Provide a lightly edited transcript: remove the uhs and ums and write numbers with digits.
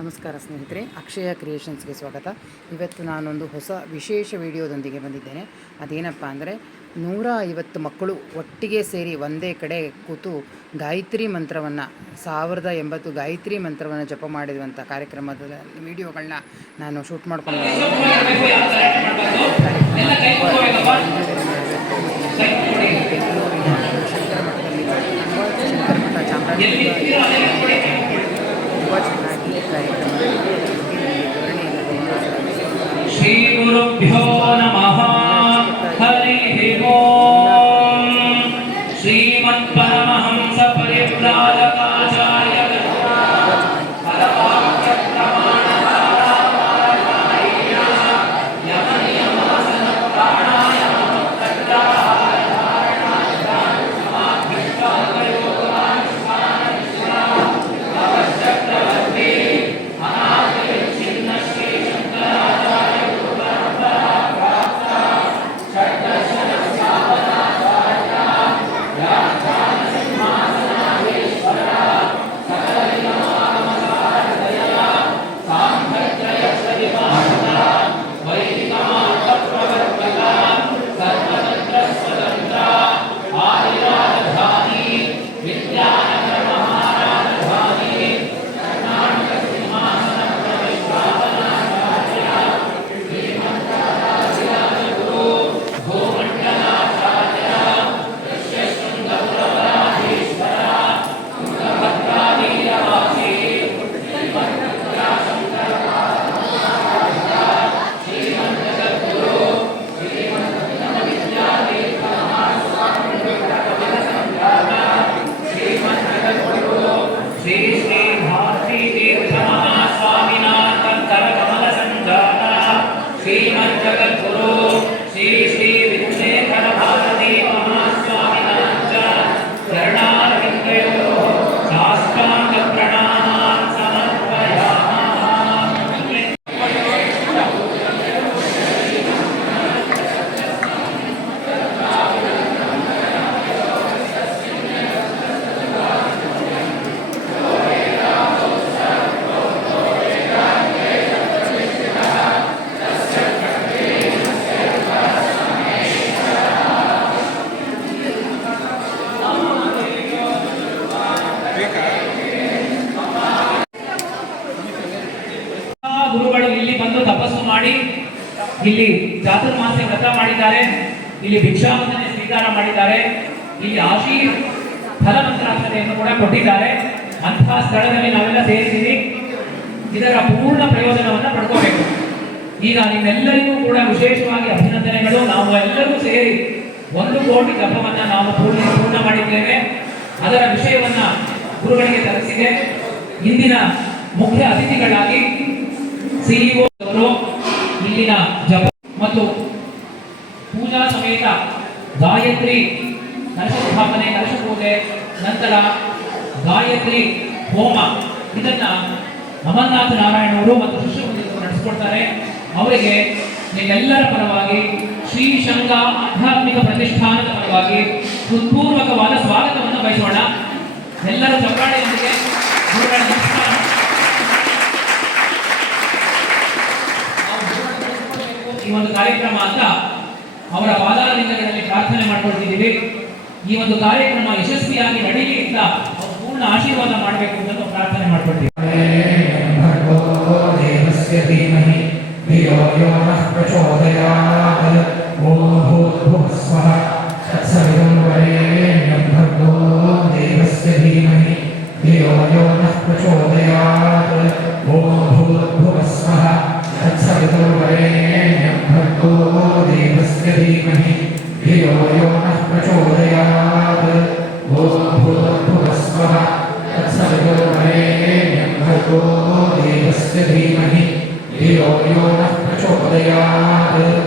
ನಮಸ್ಕಾರ ಸ್ನೇಹಿತರೆ, ಅಕ್ಷಯ ಕ್ರಿಯೇಷನ್ಸ್ಗೆ ಸ್ವಾಗತ. ಇವತ್ತು ನಾನೊಂದು ಹೊಸ ವಿಶೇಷ ವಿಡಿಯೋದೊಂದಿಗೆ ಬಂದಿದ್ದೇನೆ. ಅದೇನಪ್ಪ ಅಂದರೆ 150 ಮಕ್ಕಳು ಒಟ್ಟಿಗೆ ಸೇರಿ ಒಂದೇ ಕಡೆ ಕೂತು ಗಾಯತ್ರಿ ಮಂತ್ರವನ್ನು 1080 ಗಾಯತ್ರಿ ಮಂತ್ರವನ್ನು ಜಪ ಮಾಡಿರುವಂಥ ಕಾರ್ಯಕ್ರಮದ ವಿಡಿಯೋಗಳನ್ನ ನಾನು ಶೂಟ್ ಮಾಡ್ಕೊಂಡು ಬೆಂಗಳೂರಿನ ಶಂಕರ ಮಠದಲ್ಲಿ ಶಂಕರ ಮಠ ಚಾಮರಾಜನಗರ ತುಂಬ ಚೆನ್ನಾಗಿ ಕಾರ್ಯಕ್ರಮದಲ್ಲಿ ಶ್ರೀ ಗುರುಭ್ಯೋ ನಮಃ. ಹರಿ ಓಂ. ಶ್ರೀಮತ್ ಪರಮಹಂಸ ಪರಿವ್ರಾಜಕಾಚಾರ್ಯ ಗುರುಗಳು ಇಲ್ಲಿ ಬಂದು ತಪಸ್ಸು ಮಾಡಿ ಇಲ್ಲಿ ಚಾತುರ್ಮಾಸ್ಯ ವ್ರತ ಮಾಡಿದ್ದಾರೆ, ಇಲ್ಲಿ ಭಿಕ್ಷಾವಂದನೆ ಸ್ವೀಕಾರ ಮಾಡಿದ್ದಾರೆ, ಇಲ್ಲಿ ಫಲಮಂತ್ರಾಕ್ಷತೆಯನ್ನು ಕೂಡ ಕೊಟ್ಟಿದ್ದಾರೆ. ಅಂತಹ ಸ್ಥಳದಲ್ಲಿ ನಾವೆಲ್ಲ ಸೇರಿದ್ದೀವಿ. ಇದರ ಪೂರ್ಣ ಪ್ರಯೋಜನವನ್ನು ಪಡ್ಕೋಬೇಕು. ಈಗ ನಿಮ್ಮೆಲ್ಲರಿಗೂ ಕೂಡ ವಿಶೇಷವಾಗಿ ಅಭಿನಂದನೆಗಳು. ನಾವು ಎಲ್ಲರೂ ಸೇರಿ 1 ಕೋಟಿ ಜಪವನ್ನ ನಾವು ಪೂರ್ಣ ಮಾಡಿದ್ದೇವೆ. ಅದರ ವಿಷಯವನ್ನ ಗುರುಗಳಿಗೆ ತಲುಪಿಸಿದೆ. ಇಂದಿನ ಮುಖ್ಯ ಅತಿಥಿಗಳಾಗಿ ಸಿಇಒ ಅವರು ಇಲ್ಲಿನ ಜಪ ಮತ್ತು ಪೂಜಾ ಸಮೇತ ಗಾಯತ್ರಿ ಕಲಶ ಸ್ಥಾಪನೆ, ಕಲಶ ಪೂಜೆ, ನಂತರ ಗಾಯತ್ರಿ ಹೋಮ ಇದನ್ನ ಅಮರನಾಥ ನಾರಾಯಣವರು ಮತ್ತು ಶಿಷ್ಯರು ನಡೆಸಿಕೊಡ್ತಾರೆ. ಅವರಿಗೆ ನಿಮ್ಮೆಲ್ಲರ ಪರವಾಗಿ ಶ್ರೀ ಶಂಗ ಆಧ್ಯಾತ್ಮಿಕ ಪ್ರತಿಷ್ಠಾನದ ಪರವಾಗಿ ಹೃತ್ಪೂರ್ವಕವಾದ ಸ್ವಾಗತವನ್ನು ಬಯಸೋಣ. ಎಲ್ಲರ ಚಪ್ಪಾಳೆಯೊಂದಿಗೆ ಗುರುಗಳ ನಮಸ್ಕಾರ. ಈ ಒಂದು ಕಾರ್ಯಕ್ರಮ ಅಂತ ಅವರ ಪಾದಾರವಿಂದಗಳಲ್ಲಿ ಪ್ರಾರ್ಥನೆ ಮಾಡ್ಕೊಳ್ತಿದ್ದೀವಿ. ಈ ಒಂದು ಕಾರ್ಯಕ್ರಮ ಯಶಸ್ವಿಯಾಗಿ ನಡೀಲಿ ಅಂತ ಅವರು ಪೂರ್ಣ ಆಶೀರ್ವಾದ ಮಾಡಬೇಕು ಅಂತ ಪ್ರಾರ್ಥನೆ ಮಾಡ್ಕೊಳ್ತೀವಿ. देवस्य धीमहि धियो यो नः प्रचोदयात्